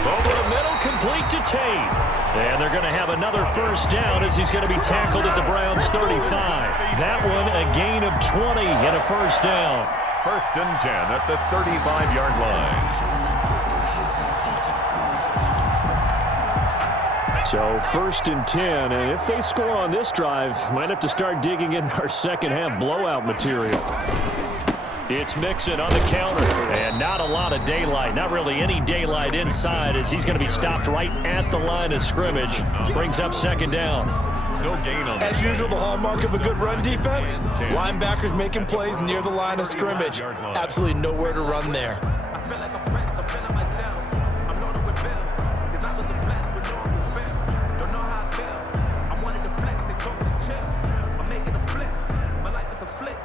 Over the middle, complete to Tate. And they're going to have another 1st down as he's going to be tackled at the Browns' 35. That one a gain of 20 and a 1st down. 1st and 10 at the 35-yard line. So 1st and 10, and if they score on this drive, might have to start digging in our second half blowout material. It's Mixon on the counter, and not a lot of daylight, not really any daylight inside as he's going to be stopped right at the line of scrimmage. Brings up 2nd down. No gain on As usual, the hallmark of a good run defense, linebackers making plays near the line of scrimmage. Absolutely nowhere to run there. I feel like a prince, I'm feeling myself. I'm loaded with bills, cause I was a blessed with no one who failed. Don't know how it feels. I wanted to flex and totally chill. I'm making a flip, my life is a flick.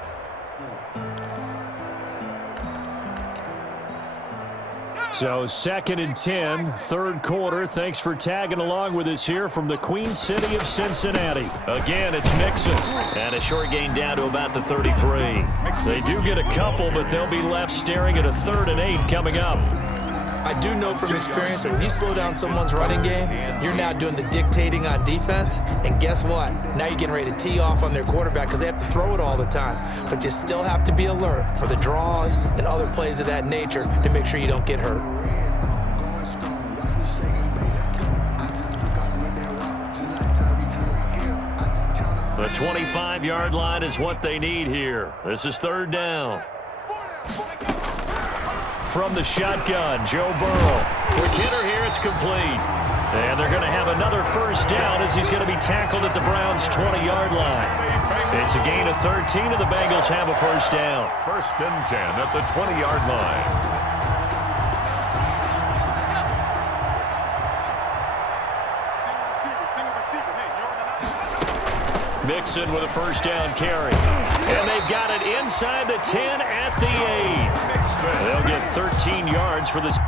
So 2nd and 10, 3rd quarter. Thanks for tagging along with us here from the Queen City of Cincinnati. Again, it's Mixon. And a short gain down to about the 33. They do get a couple, but they'll be left staring at a 3rd and 8 coming up. I do know from experience that when you slow down someone's running game, you're now doing the dictating on defense. And guess what? Now you're getting ready to tee off on their quarterback because they have to throw it all the time. But you still have to be alert for the draws and other plays of that nature to make sure you don't get hurt. The 25-yard line is what they need here. This is 3rd down. From the shotgun, Joe Burrow. Quick hitter here, it's complete. And they're going to have another 1st down as he's going to be tackled at the Browns' 20-yard line. It's a gain of 13, and the Bengals have a 1st down. 1st and 10 at the 20-yard line. Mixon with a 1st down carry. And they've got it inside the 10 at the 8. They'll get 13 yards for this.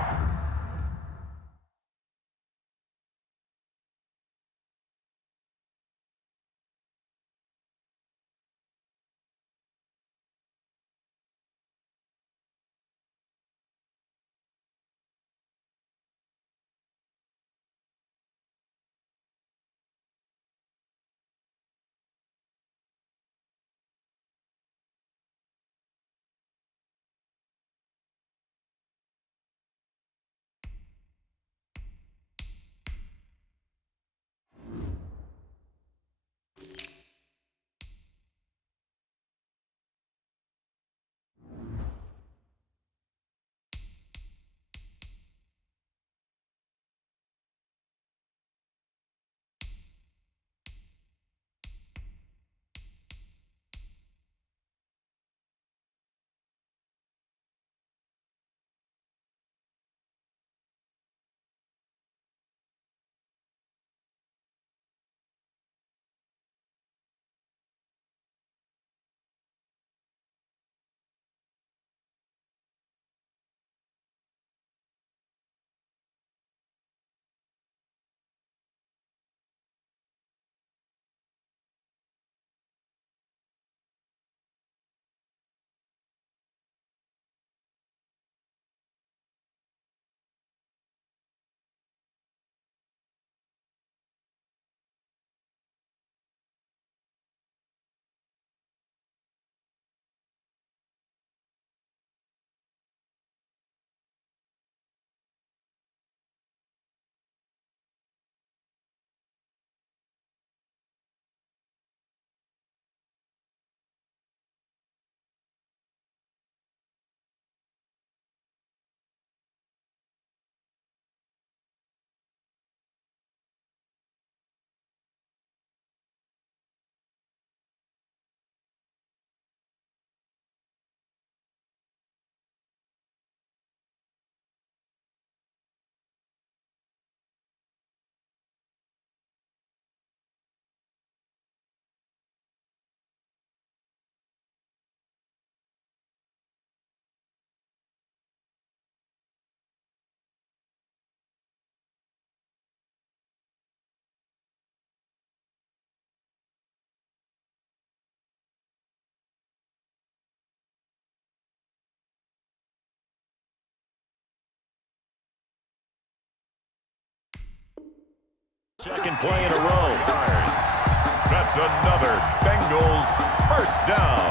Second play in a row. That's another Bengals 1st down.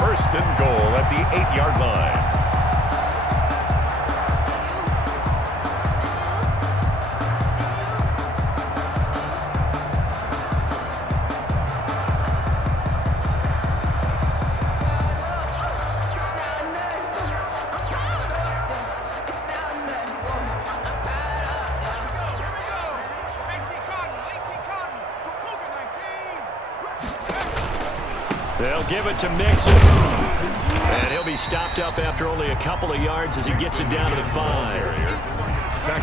1st and goal at the 8-yard line. They'll give it to Mixon. And he'll be stopped up after only a couple of yards as he gets it down to the 5.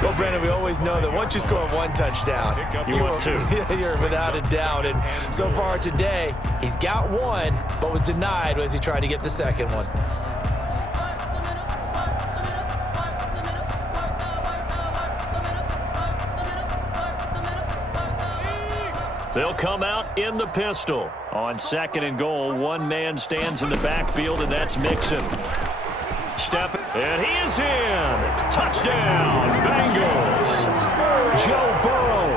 Well, Brandon, we always know that once you score one touchdown, you want two. You're without a doubt. And so far today, he's got one, but was denied as he tried to get the second one. They'll come out in the pistol. On 2nd and goal, one man stands in the backfield, and that's Mixon. Step, and he is in. Touchdown, Bengals. Joe Burrow,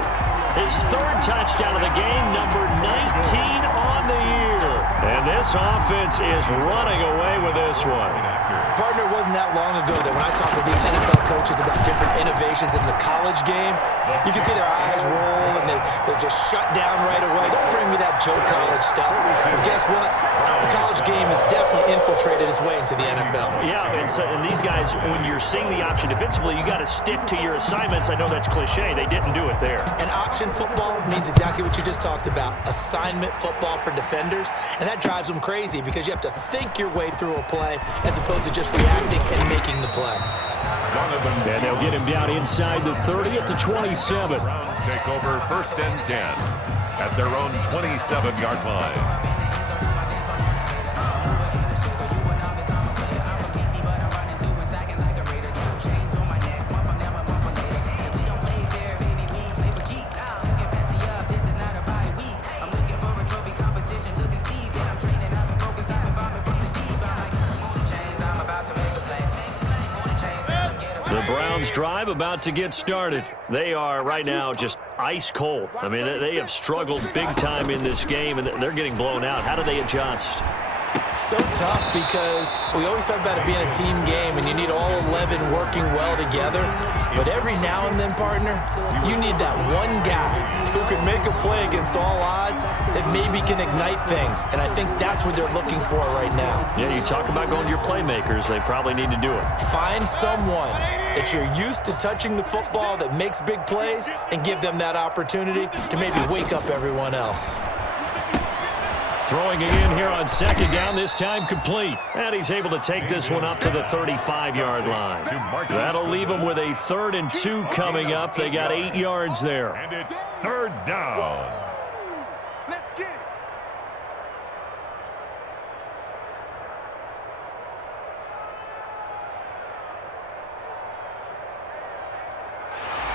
his 3rd touchdown of the game, number 19 on the year. And this offense is running away with this one. Partner, wasn't that long ago that when I talk with these NFL coaches about different innovations in the college game, you can see their eyes roll and they just shut down right away. Don't bring me that Joe College stuff. But guess what? The college game has definitely infiltrated its way into the NFL. Yeah, and these guys, when you're seeing the option defensively, you got to stick to your assignments. I know that's cliche. They didn't do it there. And option football means exactly what you just talked about, assignment football for defenders. And that drives them crazy because you have to think your way through a play as opposed to just reacting and making the play. And they'll get him down inside the 30 at the 27. Browns take over 1st and 10 at their own 27-yard line. Browns drive about to get started. They are right now just ice cold. I mean, they have struggled big time in this game, and they're getting blown out. How do they adjust? So tough because we always talk about it being a team game and you need all 11 working well together. But every now and then, partner, you need that one guy who can make a play against all odds that maybe can ignite things. And I think that's what they're looking for right now. Yeah, you talk about going to your playmakers. They probably need to do it. Find someone that you're used to touching the football that makes big plays and give them that opportunity to maybe wake up everyone else. Throwing again here on 2nd down, this time complete. And he's able to take this one up to the 35-yard line. That'll leave them with a 3rd and 2 coming up. They got 8 yards there. And it's 3rd down. Let's get it.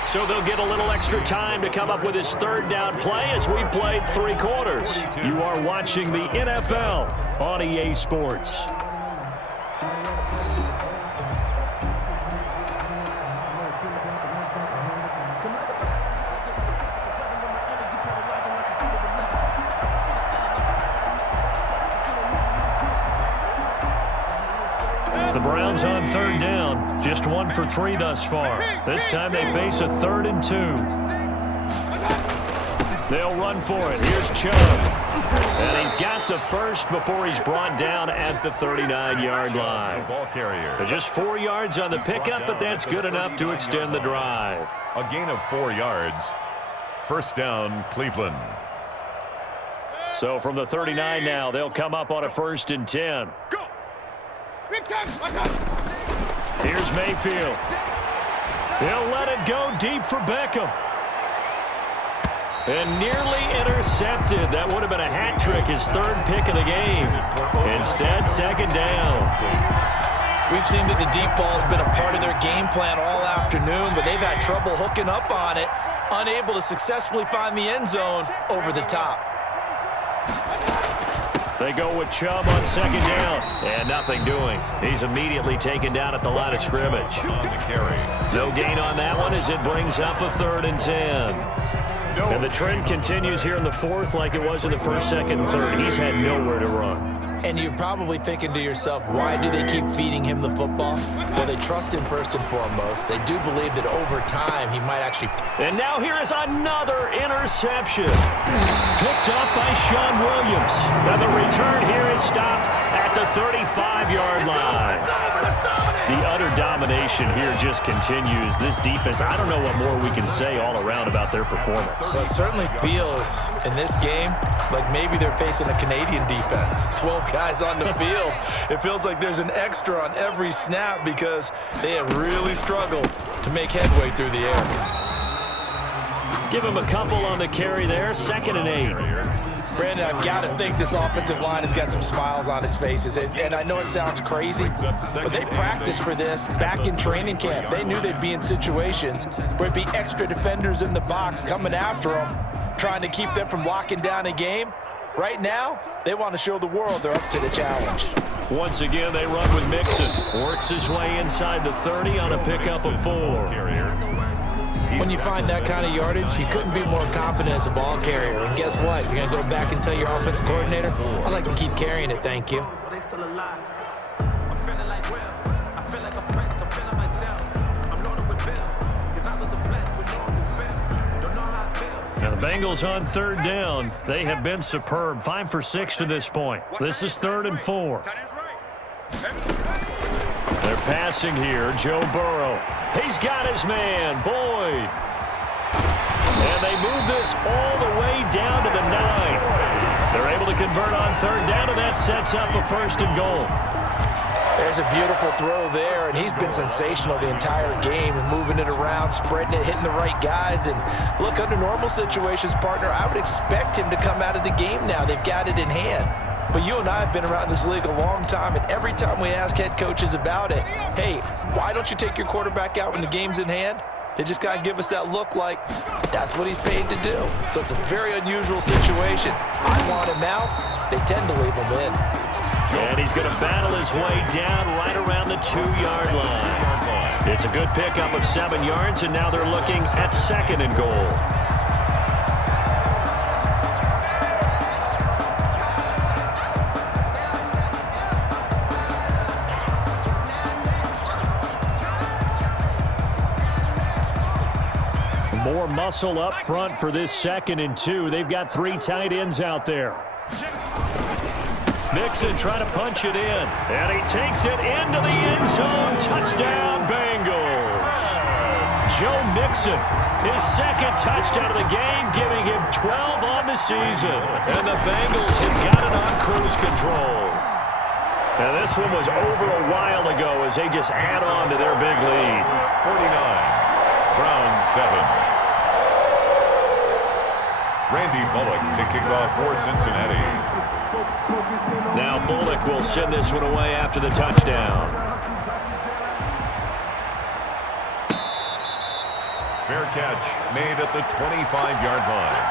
So they'll get a little extra time to come up with his 3rd down play as we played 3 quarters. You are watching the NFL on EA Sports. The Browns on 3rd down, just 1 for 3 thus far. This time they face a 3rd and 2. They'll run for it. Here's Chubb. And he's got the first before he's brought down at the 39-yard line. Ball carrier. So just 4 yards on the pickup, but that's good enough to extend the drive. A gain of 4 yards. 1st down, Cleveland. So from the 39 now, they'll come up on a 1st and 10. Go. Here's Mayfield. He'll let it go deep for Beckham. And nearly intercepted. That would have been a hat trick, his 3rd pick of the game. Instead, 2nd down. We've seen that the deep ball has been a part of their game plan all afternoon, but they've had trouble hooking up on it, unable to successfully find the end zone over the top. They go with Chubb on 2nd down, and nothing doing. He's immediately taken down at the line of scrimmage. On the carry. No gain on that one as it brings up a 3rd and 10. And the trend continues here in the 4th like it was in the 1st, 2nd, and 3rd. He's had nowhere to run. And you're probably thinking to yourself, why do they keep feeding him the football? Well, they trust him first and foremost. They do believe that over time he might actually... And now here is another interception. Picked up by Sean Williams. And the return here is stopped at the 35-yard line. The utter domination here just continues. This defense, I don't know what more we can say all around about their performance. Well, it certainly feels in this game like maybe they're facing a Canadian defense. 12 guys on the field. It feels like there's an extra on every snap because they have really struggled to make headway through the air. Give him a couple on the carry there. 2nd and 8. Brandon, I've got to think this offensive line has got some smiles on its faces. And I know it sounds crazy, but they practiced for this back in training camp. They knew they'd be in situations where it'd be extra defenders in the box coming after them, trying to keep them from locking down a game. Right now, they want to show the world they're up to the challenge. Once again, they run with Mixon. Works his way inside the 30 on a pickup of 4. When you find that kind of yardage, you couldn't be more confident as a ball carrier. And guess what? You're going to go back and tell your offensive coordinator, I'd like to keep carrying it, thank you. They still alive. I'm feeling like Will. I feel like a prince. I'm feeling myself. I'm loaded with bills. Because I was a blessed with no one fail. Don't know how it feels. Now the Bengals on 3rd down. They have been superb. 5 for 6 to this point. This is 3rd and 4. They're passing here. Joe Burrow. He's got his man, Boyd. And they move this all the way down to the 9. They're able to convert on 3rd down, and that sets up a 1st and goal. There's a beautiful throw there, and he's been sensational the entire game, moving it around, spreading it, hitting the right guys. And look, under normal situations, partner, I would expect him to come out of the game now. They've got it in hand. But you and I have been around this league a long time, and every time we ask head coaches about it, hey, why don't you take your quarterback out when the game's in hand? They just kind of give us that look like that's what he's paid to do. So it's a very unusual situation. I want him out. They tend to leave him in. And he's going to battle his way down right around the 2-yard line. It's a good pickup of 7 yards, and now they're looking at 2nd and goal. More muscle up front for this 2nd and 2. They've got 3 tight ends out there. Mixon trying to punch it in, and he takes it into the end zone. Touchdown, Bengals. Joe Mixon, his 2nd touchdown of the game, giving him 12 on the season. And the Bengals have got it on cruise control. Now this one was over a while ago as they just add on to their big lead. 49. Browns 7. Randy Bullock to kick off for Cincinnati. Now Bullock will send this one away after the touchdown. Fair catch made at the 25-yard line.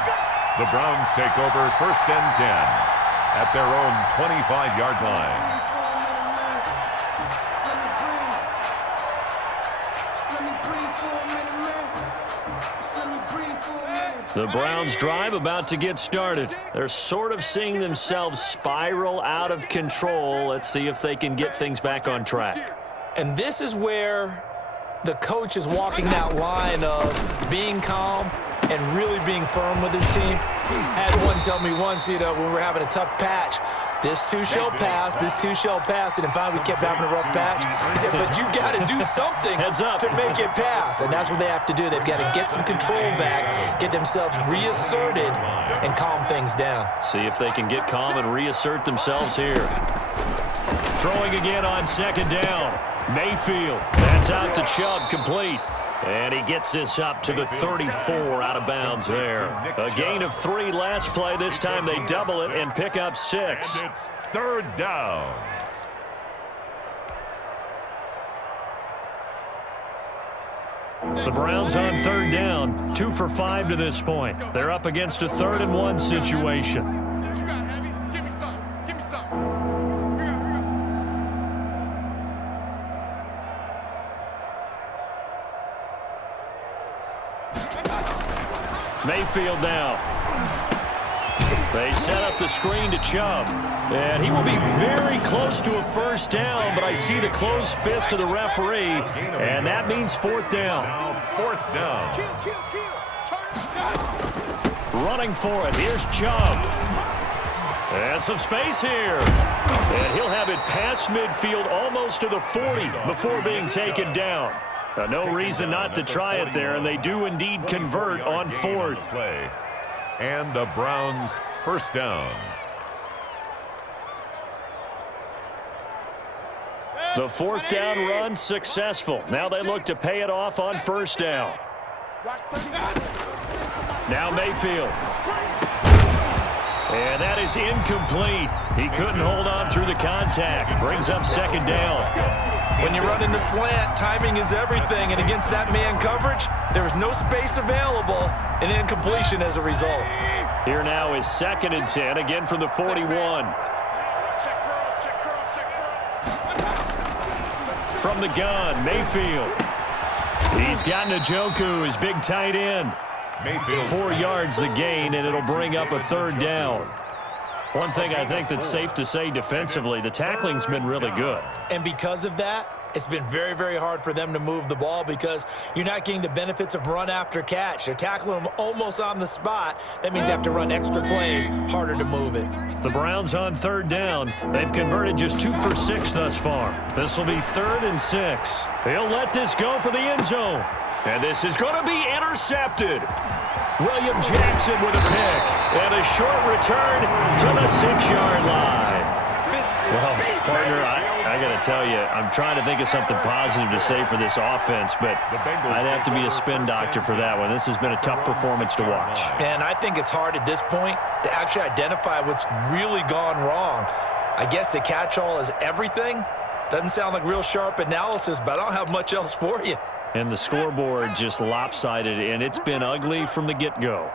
The Browns take over 1st and 10 at their own 25-yard line. The Browns drive about to get started. They're sort of seeing themselves spiral out of control. Let's see if they can get things back on track. And this is where the coach is walking that line of being calm and really being firm with his team. Had one tell me once, when we're having a tough patch, this too shall pass, this too shall pass. And finally we kept having a rough patch. He said, but you got to do something to make it pass. And that's what they have to do. They've got to get some control back, get themselves reasserted, and calm things down. See if they can get calm and reassert themselves here. Throwing again on 2nd down. Mayfield, that's out to Chubb, complete. And he gets this up to the 34 out of bounds there. A gain of 3 last play. This time they double it and pick up 6. And it's 3rd down. The Browns on 3rd down, 2 for 5 to this point. They're up against a 3rd and 1 situation. What you got, Heavy? Give me some. Give me some. Mayfield now. They set up the screen to Chubb. And he will be very close to a first down, but I see the closed fist of the referee, and that means fourth down. Now fourth down. Running for it. Here's Chubb. And some space here. And he'll have it past midfield almost to the 40 before being taken down. No reason not to try it there, and they do indeed convert on fourth. And the Browns first down. The fourth down run successful. Now they look to pay it off on first down. Now Mayfield. And that is incomplete. He couldn't hold on through the contact. Brings up second down. When you run into slant, timing is everything, and against that man coverage, there was no space available, and incompletion as a result. Here now is 2nd and 10, again from the 41. From the gun, Mayfield. He's got Njoku, his big tight end. Mayfield 4 yards the gain, and it'll bring up a third down. One thing I think that's safe to say defensively, the tackling's been really good. And because of that, it's been very, very hard for them to move the ball because you're not getting the benefits of run after catch. They're tackling them almost on the spot. That means they have to run extra plays, harder to move it. The Browns on third down. They've converted just 2 for 6 thus far. This will be 3rd and 6. He'll let this go for the end zone. And this is going to be intercepted. William Jackson with a pick. And a short return to the 6-yard line. Well, partner, I got to tell you, I'm trying to think of something positive to say for this offense, but I'd have to be a spin doctor for that one. This has been a tough performance to watch. And I think it's hard at this point to actually identify what's really gone wrong. I guess the catch-all is everything. Doesn't sound like real sharp analysis, but I don't have much else for you. And the scoreboard just lopsided, and it's been ugly from the get-go.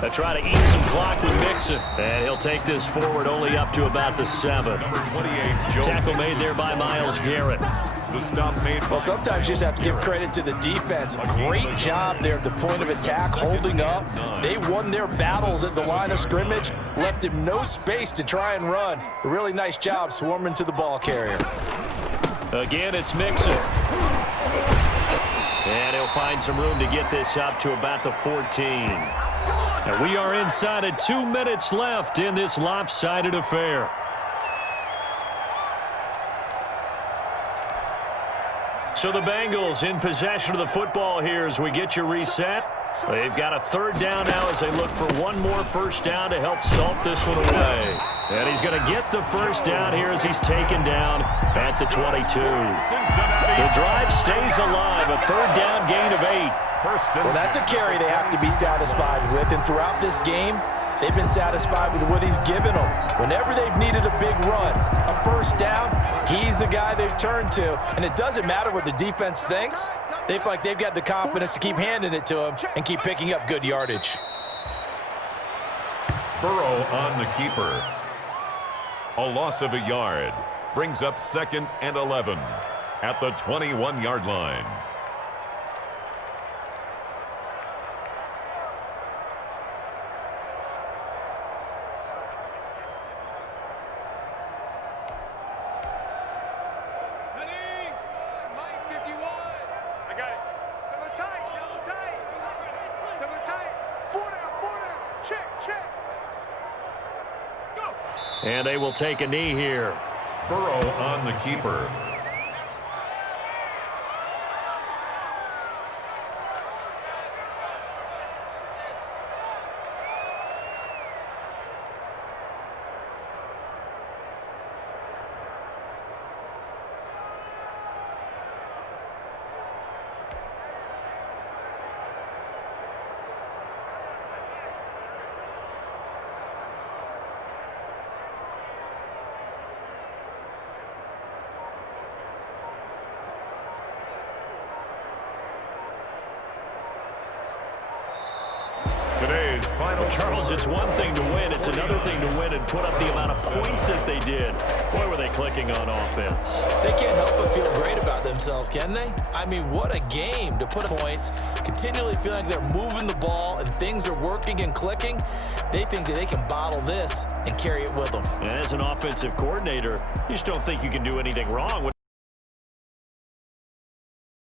They try to eat some clock with Mixon. And he'll take this forward only up to about the 7. Number 28, Tackle made there by Myles Garrett. The stop made. Well, sometimes you just have to give credit to the defense. Great job there at the point of attack, holding up. They won their battles at the line of scrimmage, left him no space to try and run. A really nice job swarming to the ball carrier. Again, it's Mixon. And he'll find some room to get this up to about the 14. And we are inside of 2 minutes left in this lopsided affair. So the Bengals in possession of the football here as we get you reset. They've got a third down now as they look for one more first down to help salt this one away. And he's going to get the first down here as he's taken down at the 22. The drive stays alive, a third down gain of 8. Well, that's a carry they have to be satisfied with, and throughout this game, they've been satisfied with what he's given them. Whenever they've needed a big run, a first down, he's the guy they've turned to, and it doesn't matter what the defense thinks. They feel like they've got the confidence to keep handing it to him and keep picking up good yardage. Burrow on the keeper. A loss of a yard. Brings up 2nd and 11 at the 21-yard line. And they will take a knee here. Burrow on the keeper. his final. Charles, it's one thing to win. It's another thing to win and put up the amount of points that they did. Boy, were they clicking on offense. They can't help but feel great about themselves, can they? I mean, what a game to put points, continually feeling like they're moving the ball and things are working and clicking. They think that they can bottle this and carry it with them. And as an offensive coordinator, you just don't think you can do anything wrong.